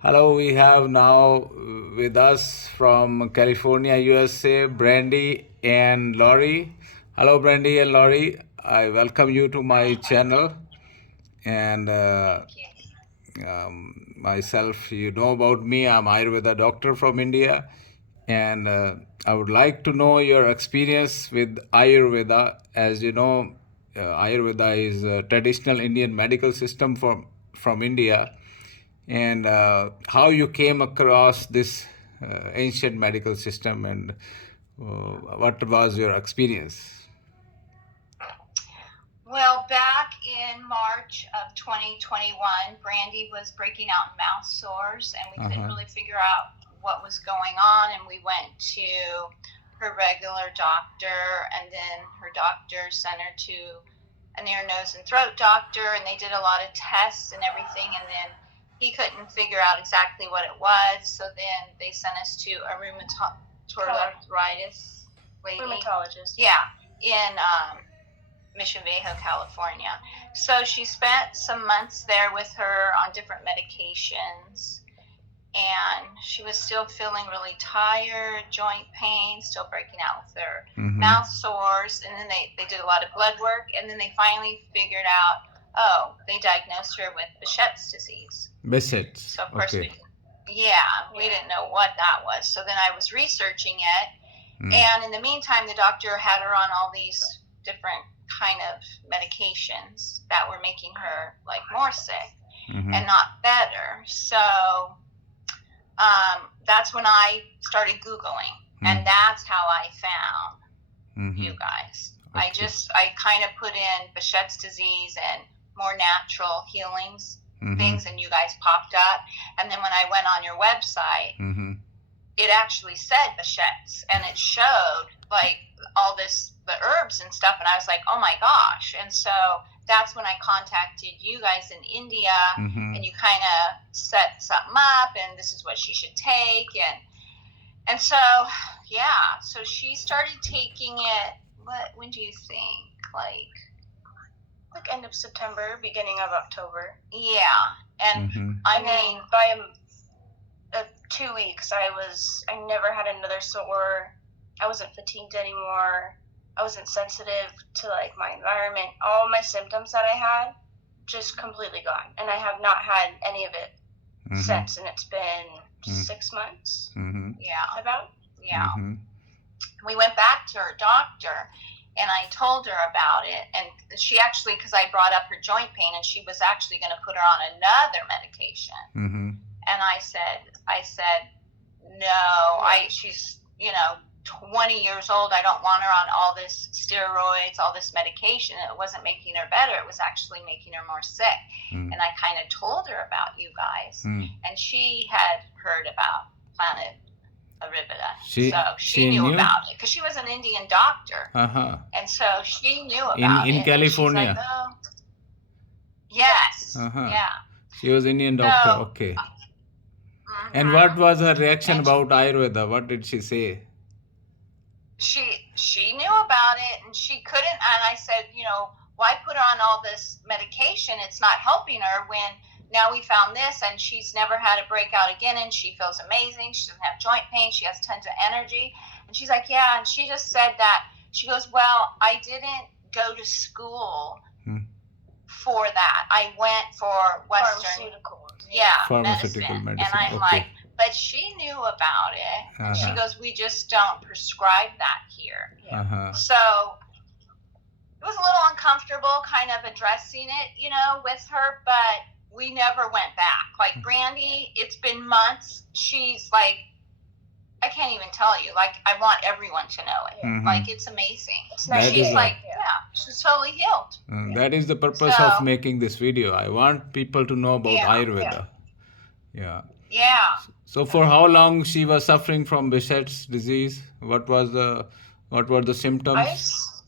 Hello, we have now with us from California, USA, Brandy and Laurie. Hello, Brandy and Laurie. I welcome you to my channel. And myself, you know about me. I'm Ayurveda doctor from India, and I would like to know your experience with Ayurveda. As you know, Ayurveda is a traditional Indian medical system from India, and how you came across this ancient medical system, and what was your experience? Well, back in March of 2021, Brandy was breaking out in mouth sores, and we couldn't really figure out what was going on. And we went to her regular doctor, and then her doctor sent her to an ear, nose, and throat doctor, and they did a lot of tests and everything. And then he couldn't figure out exactly what it was, so then they sent us to a rheumatoid arthritis lady. Rheumatologist. Yeah, in Mission Viejo, California. So she spent some months there with her on different medications, and she was still feeling really tired, joint pain, still breaking out with her mouth sores. And then they did a lot of blood work, and then they finally figured out, they diagnosed her with Behcet's disease. Behcet. So of course Okay. we didn't know what that was. So then I was researching it, and in the meantime, the doctor had her on all these different kind of medications that were making her like more sick and not better. So that's when I started Googling, and that's how I found you guys. Okay. I kind of put in Behcet's disease and more natural healings things, and you guys popped up. And then when I went on your website, it actually said Behcet's, and it showed like all the herbs and stuff, and I was like, oh my gosh. And so that's when I contacted you guys in India, and you kind of set something up, and this is what she should take, and so yeah, so she started taking it. When do you think? Like end of September, beginning of October. Yeah, and I mean, by 2 weeks, I never had another sore. I wasn't fatigued anymore. I wasn't sensitive to like my environment. All my symptoms that I had just completely gone, and I have not had any of it since. And it's been 6 months. Yeah, About. Yeah. We went back to her doctor, and I told her about it, and she actually, because I brought up her joint pain, and she was actually going to put her on another medication. And I said, no, she's 20 years old. I don't want her on all this steroids, all this medication. It wasn't making her better. It was actually making her more sick. And I kind of told her about you guys, and she had heard about Planet Ayurveda. So she knew about it because she was an Indian doctor. And so she knew about it. In California. She's like, oh. Yes. Yeah. She was Indian doctor. Okay. And what was her reaction about Ayurveda? What did she say? She knew about it, and she couldn't. And I said, why put her on all this medication? It's not helping her when now we found this, and she's never had a breakout again, and she feels amazing. She doesn't have joint pain. She has tons of energy. And she's like, yeah. And she just said that. She goes, well, I didn't go to school for that. I went for Western. Pharmaceutical medicine. And I'm like, but she knew about it. And she goes, we just don't prescribe that here. So it was a little uncomfortable kind of addressing it, with her, but we never went back. Like Brandy, it's been months. She's like, I can't even tell you. Like, I want everyone to know it. Like, it's amazing. She's like, she's totally healed. That is the purpose of making this video. I want people to know about Ayurveda. Yeah. So for how long she was suffering from Behcet's disease? What were the symptoms?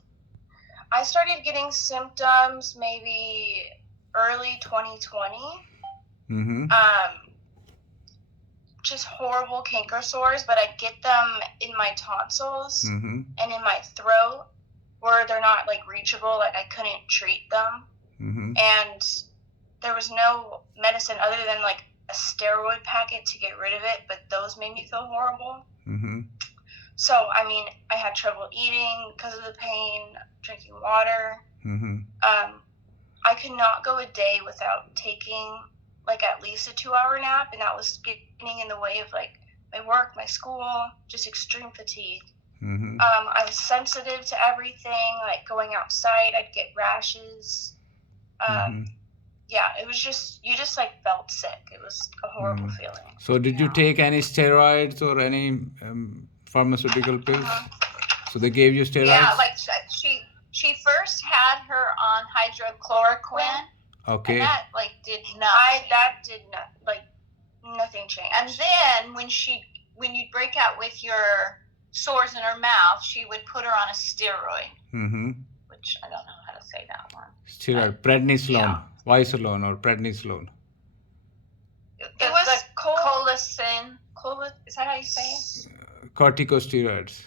I started getting symptoms maybe early 2020. Just horrible canker sores, but I get them in my tonsils and in my throat where they're not like reachable, like I couldn't treat them. And there was no medicine other than like a steroid packet to get rid of it, but those made me feel horrible. Mm-hmm. So, I mean, I had trouble eating because of the pain, drinking water. Mm-hmm. I could not go a day without taking like at least a 2-hour nap, and that was getting in the way of like my work, my school, just extreme fatigue. Mm-hmm. I was sensitive to everything, like going outside, I'd get rashes. Yeah, it was just, you just like felt sick. It was a horrible feeling. So did you take any steroids or any pharmaceutical pills? So they gave you steroids? Yeah, like she first had her on hydrochloroquine. Okay. And that like did nothing. That did not, like, nothing changed. And then when you'd break out with your sores in her mouth, she would put her on a steroid. Mm-hmm. Which I don't know how to say that one. Steroid, prednisolone, Visolone or prednisolone. It was colicin. Is that how you say it? Corticosteroids.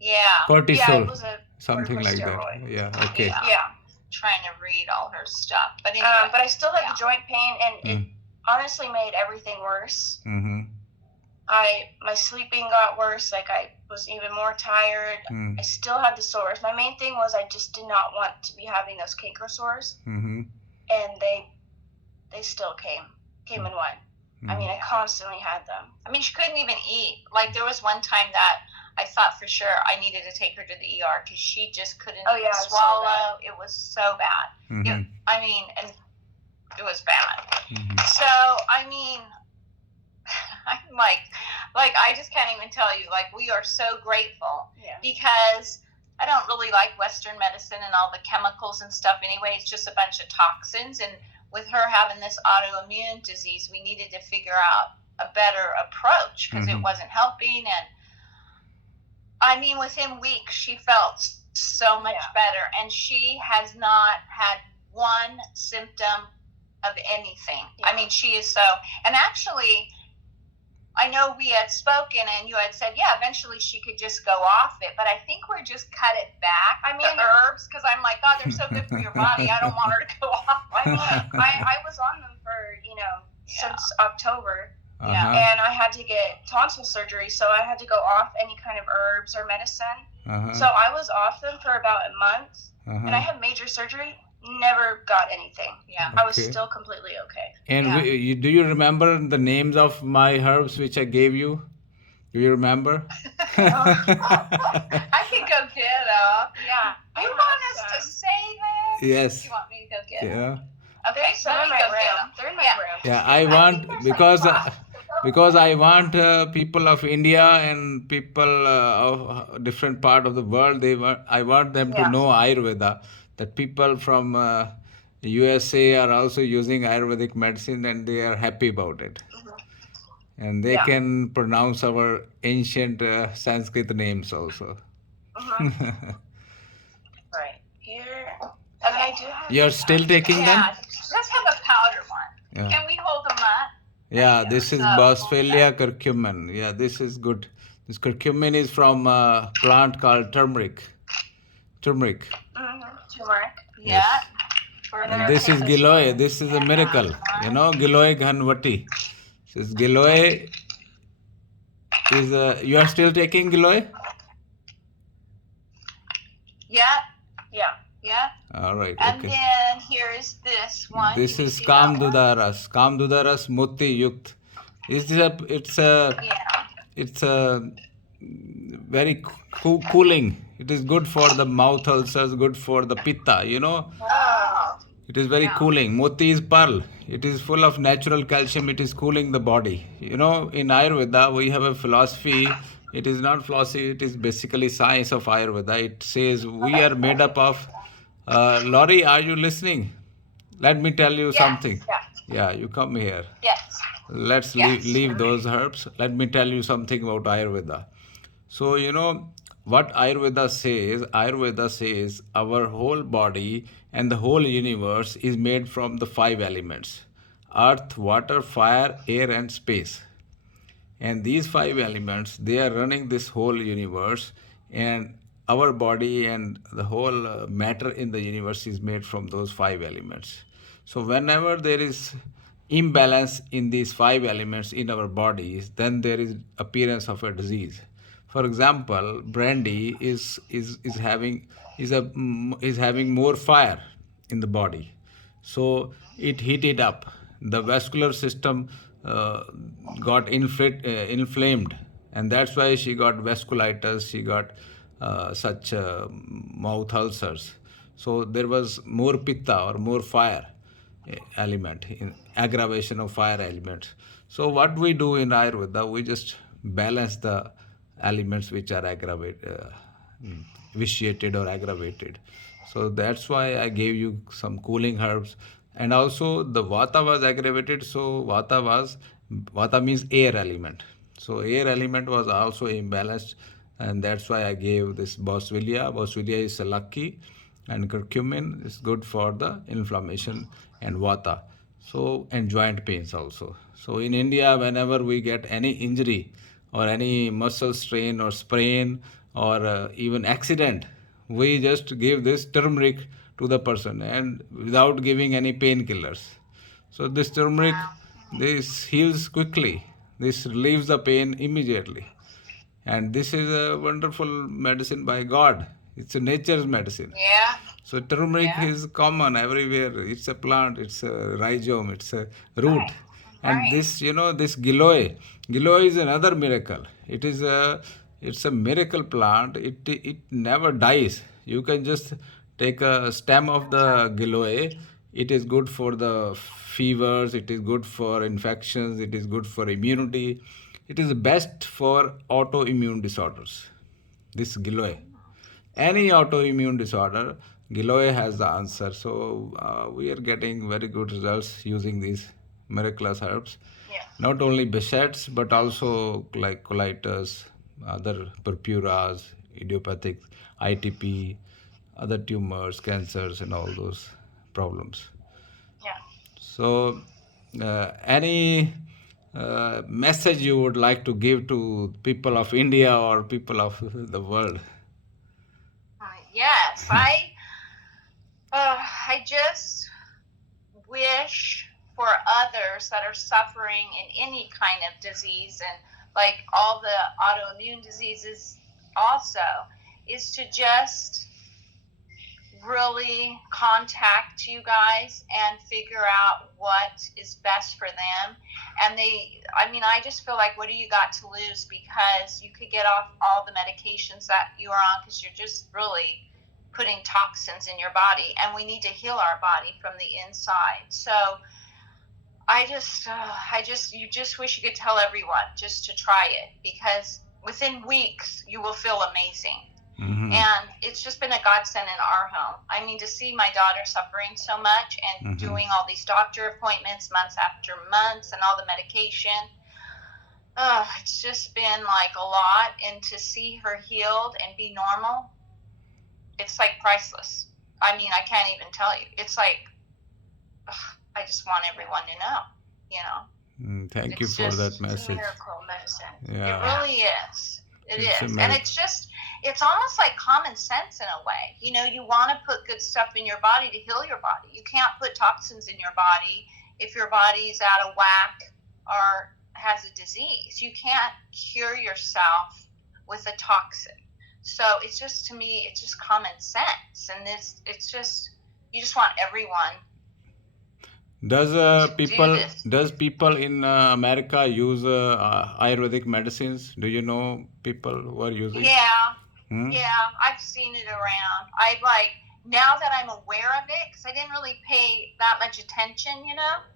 Yeah. Cortisol. Yeah, it was a something like corticosteroid. that. Yeah. Okay. Yeah. Trying to read all her stuff, but anyway. But I still had the joint pain, and it honestly made everything worse. Mm-hmm. My sleeping got worse. Like, I was even more tired. I still had the sores. My main thing was I just did not want to be having those canker sores. Mm-hmm. And they still came and went. I mean, I constantly had them. I mean, she couldn't even eat. Like, there was one time that I thought for sure I needed to take her to the ER because she just couldn't even swallow. It was so bad. Mm-hmm. And it was bad. Mm-hmm. So, I mean, I'm like I just can't even tell you. Like, we are so grateful because I don't really like Western medicine and all the chemicals and stuff anyway. It's just a bunch of toxins. And with her having this autoimmune disease, we needed to figure out a better approach because it wasn't helping. And I mean, within weeks, she felt so much better. And she has not had one symptom of anything. I mean, she is so, and actually, I know we had spoken and you had said, eventually she could just go off it, but I think we're just cut it back. I mean, the herbs, because I'm like, God, they're so good for your body. I don't want her to go off. I mean, I was on them for, since October, Uh-huh. and I had to get tonsil surgery, so I had to go off any kind of herbs or medicine. Uh-huh. So I was off them for about a month, and I had major surgery. Never got anything. Yeah. I was still completely okay. And do you remember the names of my herbs which I gave you? Do you remember? I can go get them. Yeah. You want us to say that? Yes. You want me to go get them? Yeah. Okay, so let me go get them. They're in my room. Yeah, I want because I want people of India and people of different part of the world. I want them to know Ayurveda. That people from USA are also using Ayurvedic medicine and they are happy about it. And they can pronounce our ancient Sanskrit names also. Right. Here. And I do have. You're still taking them? Let's have a powder one. Yeah. Can we hold them up? Yeah, this is Boswellia curcumin. Yeah, this is good. This curcumin is from a plant called turmeric. Turmeric. Yeah. And this is Giloy. This is a miracle. Giloy Ghanvati. This Giloy is you are still taking Giloy? Yeah. Yeah. All right. And Okay. then here is this one. This is Kamdudaras. Kamdudaras Mutti Yukt. It's a very cooling. It is good for the mouth ulcers, good for the pitta, Oh. It is very cooling. Moti is pearl. It is full of natural calcium. It is cooling the body. In Ayurveda, we have a philosophy. It is not philosophy. It is basically science of Ayurveda. It says we are made up of... Laurie, are you listening? Let me tell you something. Yeah, you come here. Yes. Let's leave those herbs. Let me tell you something about Ayurveda. So, what Ayurveda says our whole body and the whole universe is made from the 5 elements: earth, water, fire, air, and space. And these 5 elements, they are running this whole universe, and our body and the whole matter in the universe is made from those 5 elements. So whenever there is imbalance in these five elements in our bodies, then there is appearance of a disease. For example, Brandy is having is having more fire in the body, so it heated up. The vascular system got inflamed, and that's why she got vasculitis. She got such mouth ulcers. So there was more pitta or more fire element in aggravation of fire elements. So what we do in Ayurveda, we just balance the elements which are vitiated or aggravated. So that's why I gave you some cooling herbs. And also the vata was aggravated, so vata means air element. So air element was also imbalanced, and that's why I gave this boswellia. Boswellia is a lucky, and curcumin is good for the inflammation and vata. So, and joint pains also. So in India, whenever we get any injury or any muscle strain or sprain or even accident, we just give this turmeric to the person and without giving any painkillers. So this turmeric, Wow. this heals quickly. This relieves the pain immediately. And this is a wonderful medicine by God. It's a nature's medicine. Yeah. So turmeric Yeah. is common everywhere. It's a plant, it's a rhizome, it's a root. Right. And Right. this, this giloy is another miracle. It's a miracle plant. It never dies. You can just take a stem of the giloy. It is good for the fevers, it is good for infections, it is good for immunity. It is best for autoimmune disorders. This giloy, any autoimmune disorder, Giloy has the answer. So we are getting very good results using these miraculous herbs. Yeah. Not only Behcets, but also like colitis, other purpuras, idiopathic, ITP, other tumors, cancers, and all those problems. Yeah. So, any message you would like to give to people of India or people of the world? Yes, I just wish for others that are suffering in any kind of disease and like all the autoimmune diseases also is to just really contact you guys and figure out what is best for them. And I just feel like, what do you got to lose? Because you could get off all the medications that you are on because you're just really putting toxins in your body, and we need to heal our body from the inside. So you just wish you could tell everyone just to try it, because within weeks you will feel amazing. Mm-hmm. And it's just been a godsend in our home. I mean, to see my daughter suffering so much and doing all these doctor appointments months after months and all the medication, it's just been like a lot. And to see her healed and be normal, it's like priceless. I mean, I can't even tell you. It's like, I just want everyone to know, Thank you for that message. Miracle medicine. Yeah. It really is. It's is. And it's almost like common sense in a way. You want to put good stuff in your body to heal your body. You can't put toxins in your body if your body's out of whack or has a disease. You can't cure yourself with a toxin. So it's just, to me, it's just common sense. And you just want everyone. Does people in America use Ayurvedic medicines? Do you know people who are using? Yeah. Yeah, I've seen it around. Now that I'm aware of it, because I didn't really pay that much attention,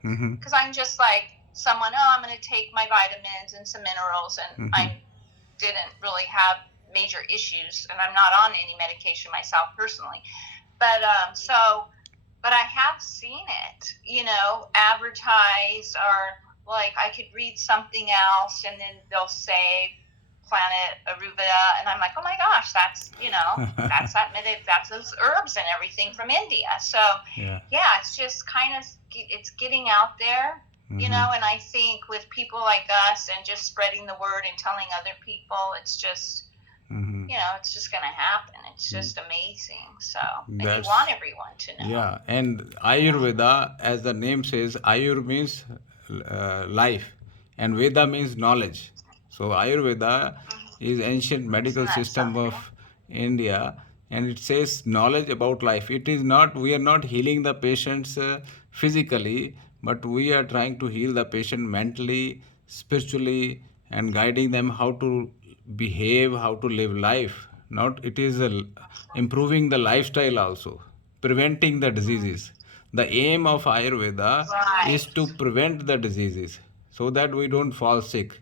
because I'm just like someone, I'm going to take my vitamins and some minerals, and I didn't really have major issues, and I'm not on any medication myself personally. But I have seen it, advertised, or like I could read something else and then they'll say Planet Ayurveda, and I'm like, oh my gosh, that's that's those herbs and everything from India. So yeah, it's just kind of, it's getting out there, and I think with people like us and just spreading the word and telling other people, it's just, it's just going to happen. It's just amazing. So, and you That's want everyone to know. yeah. And Ayurveda, as the name says, Ayur means life, and Veda means knowledge. So Ayurveda is ancient medical Isn't that system something? of India, and it says knowledge about life. It is not, we are not healing the patients physically, but we are trying to heal the patient mentally, spiritually, and guiding them how to behave, how to live life. Not it is improving the lifestyle also, preventing the diseases. The aim of Ayurveda is Right. to prevent the diseases so that we don't fall sick,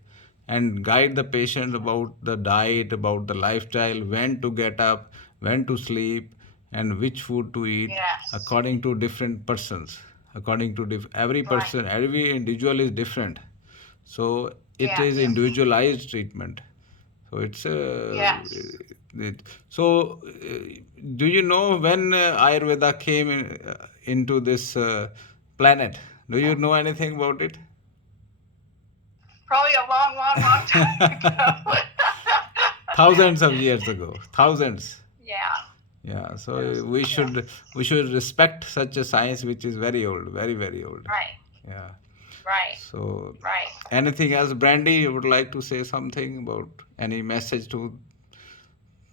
and guide the patient about the diet, about the lifestyle, when to get up, when to sleep, and which food to eat Yes. according to different persons. According to every Right. person, every individual is different. So it is Yes. individualized treatment. So it's Yes. so. Do you know when Ayurveda came into this planet? Do you know anything about it? Probably a long, long, long time ago. Thousands of years ago. Thousands. Yeah. Yeah. So we should respect such a science which is very old, very very old. Right. Yeah. Right. So Right. anything else, Brandy? You would like to say something about any message to?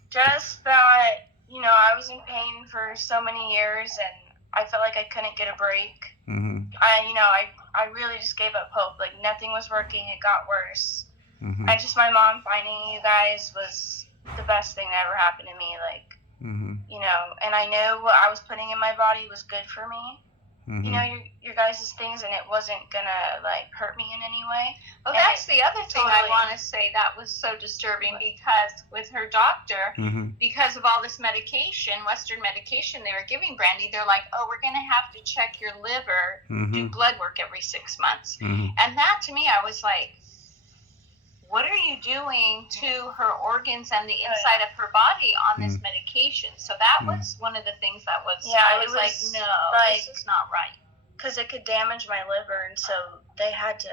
Just that, I was in pain for so many years and I felt like I couldn't get a break. Mm-hmm. I really just gave up hope. Like nothing was working. It got worse. Mm-hmm. And just my mom finding you guys was the best thing that ever happened to me. Like, Mm-hmm. And I know what I was putting in my body was good for me. Mm-hmm. Your guys' things, and it wasn't gonna like hurt me in any way. Well, And that's the other thing I totally- want to say that was so disturbing because with her doctor, Mm-hmm. because of all this medication, Western medication they were giving Brandy, they're like, oh, we're going to have to check your liver, do Mm-hmm. blood work every 6 months. Mm-hmm. And that to me, I was like, what are you doing to her organs and the inside of her body on this medication? So that was one of the things that was, Yeah, I it was like, was no, like- this is not right. because it could damage my liver, and so they had to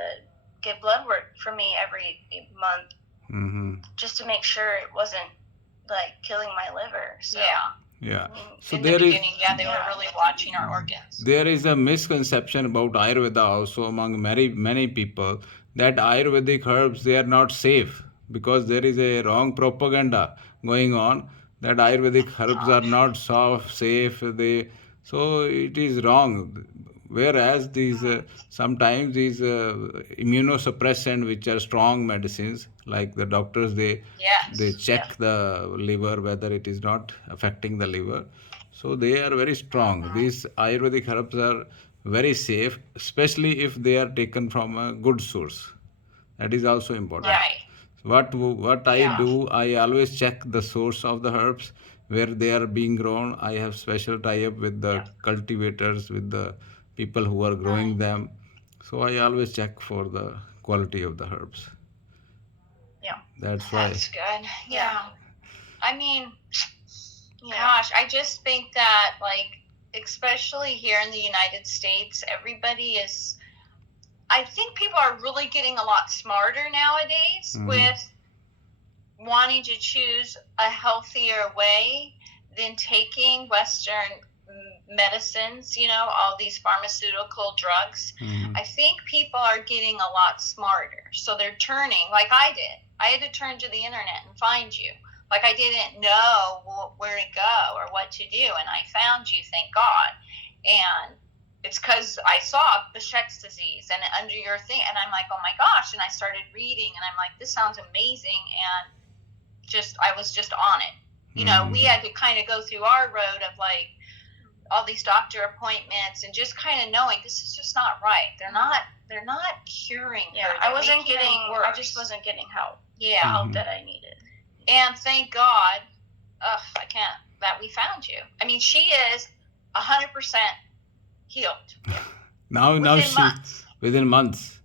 get blood work for me every month Mm-hmm. just to make sure it wasn't like killing my liver. So, Yeah. Yeah. I mean, So In the there is beginning, they were really watching our organs. there is a misconception about Ayurveda also among many people, that Ayurvedic herbs, they are not safe, because there is a wrong propaganda going on that Ayurvedic herbs are not safe. So it is wrong. Whereas these sometimes these immunosuppressant, which are strong medicines, like the doctors, they Yes. check the liver whether it is not affecting the liver. So they are very strong. These Ayurvedic herbs are very safe, especially if they are taken from a good source. That is also important. Right. What I Yeah. do, I always check the source of the herbs, where they are being grown. I have special tie-up with the cultivators, with the people who are growing them. So I always check for the quality of the herbs. Yeah. That's why. That's good. Yeah. I mean, Yeah. gosh, I just think that, like, especially here in the United States, everybody is, I think people are really getting a lot smarter nowadays with wanting to choose a healthier way than taking Western medicines, all these pharmaceutical drugs. Mhm. I think people are getting a lot smarter. So they're turning, like I did. I had to turn to the internet and find you. Like I didn't know where to go or what to do, and I found you, thank God. And it's because I saw Behcet's disease and under your thing, and I'm like, oh my gosh. And I started reading, and I'm like, this sounds amazing. And I was just on it. We had to kind of go through our road of like all these doctor appointments and just kind of knowing this is just not right. They're not curing Yeah, her. I They're wasn't making getting. it worse. I just wasn't getting help. Yeah. Help that I needed. And thank God, I can't, that we found you. I mean, she is 100% healed. Now Within she months. within months,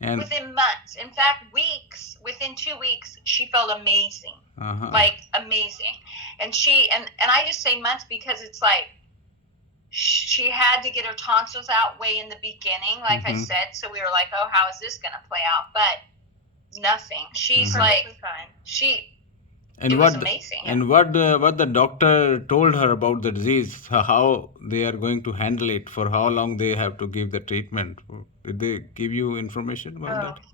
and Within months. In fact, weeks. Within 2 weeks, she felt amazing. Like amazing. And and I just say months because it's like she had to get her tonsils out way in the beginning, like I said. So we were like, oh, how is this going to play out? But nothing. She's like, Perfectly fine. And It was what amazing. and what the doctor told her about the disease, how they are going to handle it, for how long they have to give the treatment. Did they give you information about that?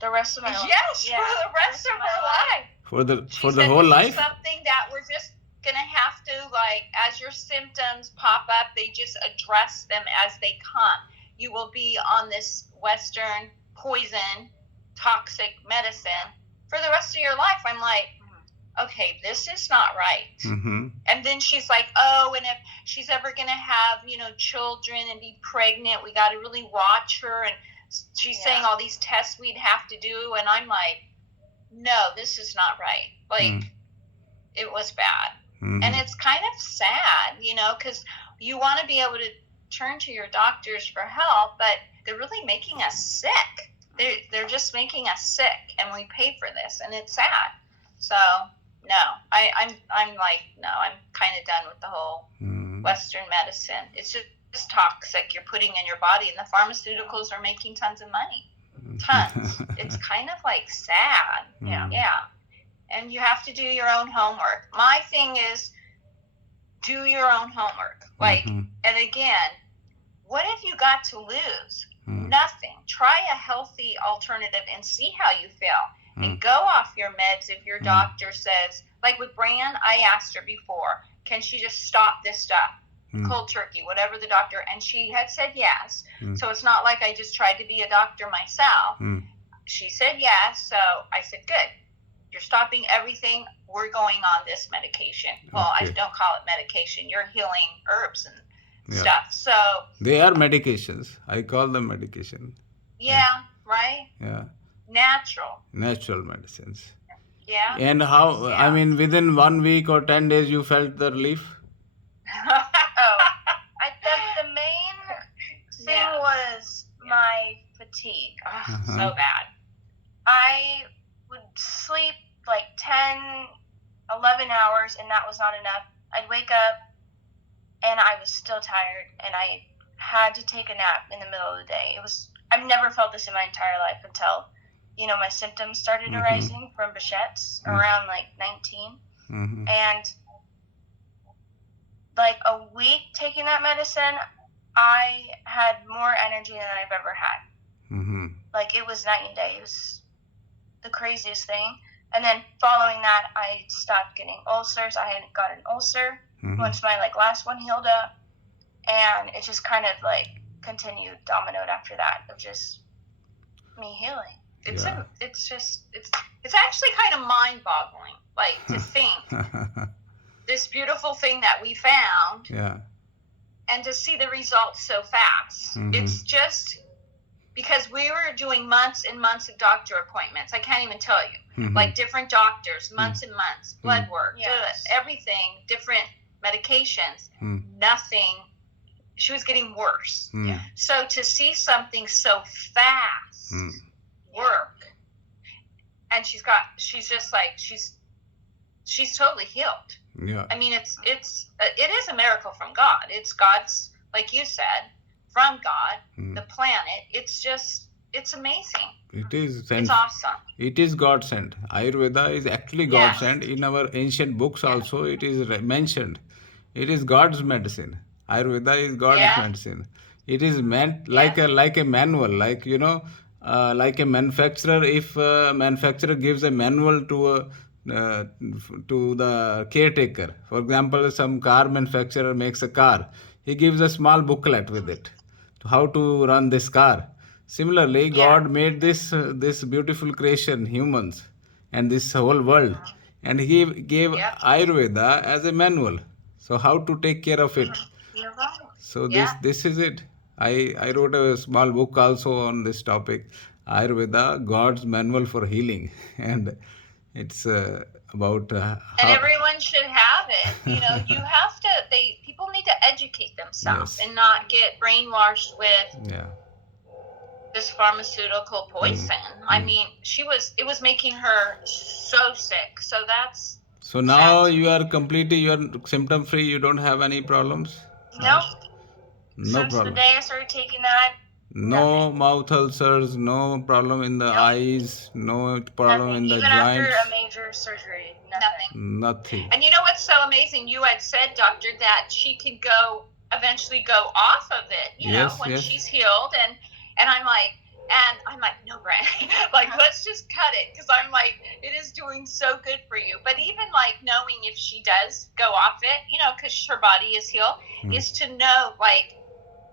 The rest of my life. Yes, Yeah, for the rest of her life. For the She for the said, whole this life? is something that we're just gonna have to, like, as your symptoms pop up, they just address them as they come. You will be on this Western poison, toxic medicine for the rest of your life. I'm like, okay, this is not right. Mm-hmm. And then she's like, oh, and if she's ever going to have, children and be pregnant, we got to really watch her. And she's saying all these tests we'd have to do. And I'm like, no, this is not right. Like, it was bad. Mm-hmm. And it's kind of sad, because you want to be able to turn to your doctors for help, but they're really making us sick. They're just making us sick, and we pay for this, and it's sad. So no, I'm like, no, I'm kind of done with the whole Western medicine. It's just toxic you're putting in your body, and the pharmaceuticals are making tons of money. Tons. It's kind of like sad. Yeah. And you have to do your own homework. My thing is, do your own homework. Like, and again, what have you got to lose? Nothing. Try a healthy alternative and see how you feel. And go off your meds if your doctor says, like with Brand, I asked her before, can she just stop this stuff? Cold turkey, whatever the doctor, and she had said yes. So it's not like I just tried to be a doctor myself. She said yes, so I said, good. You're stopping everything. We're going on this medication. Well, I don't call it medication. You're healing herbs and stuff. So they are medications. I call them medication. Yeah, right? Yeah. Natural medicines. Yeah. And how, I mean, within 1 week or 10 days, you felt the relief? The main thing was my fatigue. So bad. I would sleep like 10, 11 hours, and that was not enough. I'd wake up, and I was still tired, and I had to take a nap in the middle of the day. I've never felt this in my entire life until, my symptoms started arising from Behcet's around like 19. And like a week taking that medicine, I had more energy than I've ever had. Like, it was night and day. It was the craziest thing. And then following that, I stopped getting ulcers. I had got an ulcer once my last one healed up, and it just kind of continued dominoed after that of just me healing. It's actually kind of mind-boggling, to think this beautiful thing that we found, and to see the results so fast. It's just because we were doing months and months of doctor appointments. I can't even tell you, different doctors, months and months, blood work, everything, different medications, nothing. She was getting worse. So to see something so fast work, and she's totally healed. I mean, it is a miracle from God. It's God's, like you said, from God, the planet. It's amazing. It is. It's awesome. It is God sent. Ayurveda is actually God sent. In our ancient books also, it is mentioned. It is God's medicine. Ayurveda is God's medicine. It is meant like a manual, like a manufacturer. If a manufacturer gives a manual to the caretaker, for example, some car manufacturer makes a car, he gives a small booklet with it, how to run this car. Similarly, God made this beautiful creation, humans, and this whole world, and He gave Ayurveda as a manual. So how to take care of it? You're right. So this is it. I wrote a small book also on this topic, Ayurveda, God's manual for healing, and it's about and everyone should have it. You have to. People need to educate themselves and not get brainwashed with this pharmaceutical poison. I mean, it was making her so sick. So that's. So now you are symptom free. You don't have any problems. Nope. No Since problem. the day I started taking that, No mouth ulcers, no problem in the Nope. eyes, no problem Nothing. in the Even after joints. a major surgery, nothing. Nothing. And you know what's so amazing? You had said, doctor, that she could eventually go off of it, Yes, when yes. she's healed. And I'm like, no, Brandy, like, let's just cut it. Because I'm like, it is doing so good for you. But even like knowing if she does go off it, because her body is healed, is to know, like,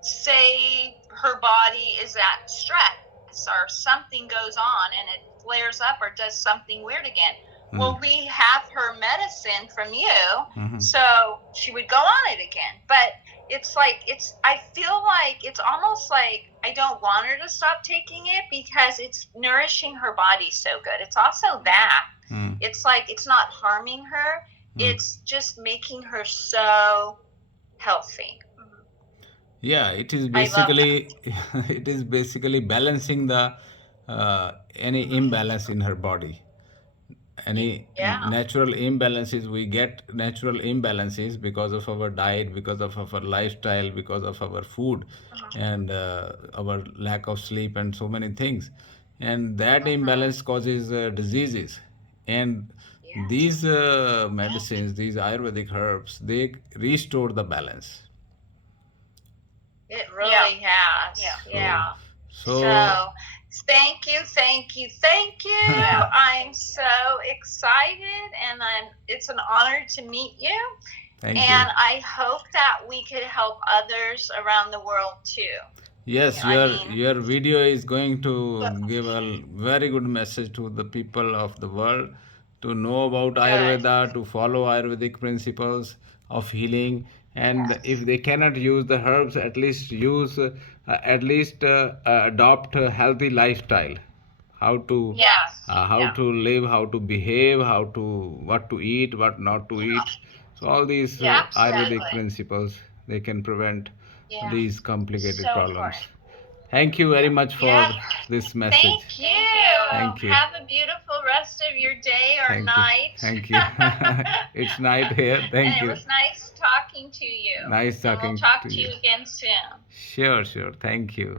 say her body is at stress or something goes on and it flares up or does something weird again. Well, we have her medicine from you, so she would go on it again. But it's like, I feel like it's almost like I don't want her to stop taking it because it's nourishing her body so good. It's also that. It's like, it's not harming her. It's just making her so healthy. Yeah, it is I love basically it is basically balancing the any imbalance in her body. Any Yeah. natural imbalances, we get natural imbalances because of our diet, because of our lifestyle, because of our food, and our lack of sleep, and so many things. And that imbalance causes diseases. And these medicines, these Ayurvedic herbs, they restore the balance. It really has. Yeah. So, Thank you, thank you, thank you. I'm so excited, and it's an honor to meet you. thank And you. I hope that we could help others around the world too. Yes, your video is going to give a very good message to the people of the world to know about Ayurveda, to follow Ayurvedic principles of healing, and if they cannot use the herbs, at least adopt a healthy lifestyle. How to how to live, how to behave, what to eat, what not to eat. So all these Ayurvedic principles, they can prevent these complicated problems. Thank you very much for this message. Thank you. Thank you. Have a beautiful rest of your day or Thank you. night. Thank you. It's night here. Thank And you. it was nice talking to you. Nice And talking we'll talk to to you. you again soon. Sure, sure. Thank you.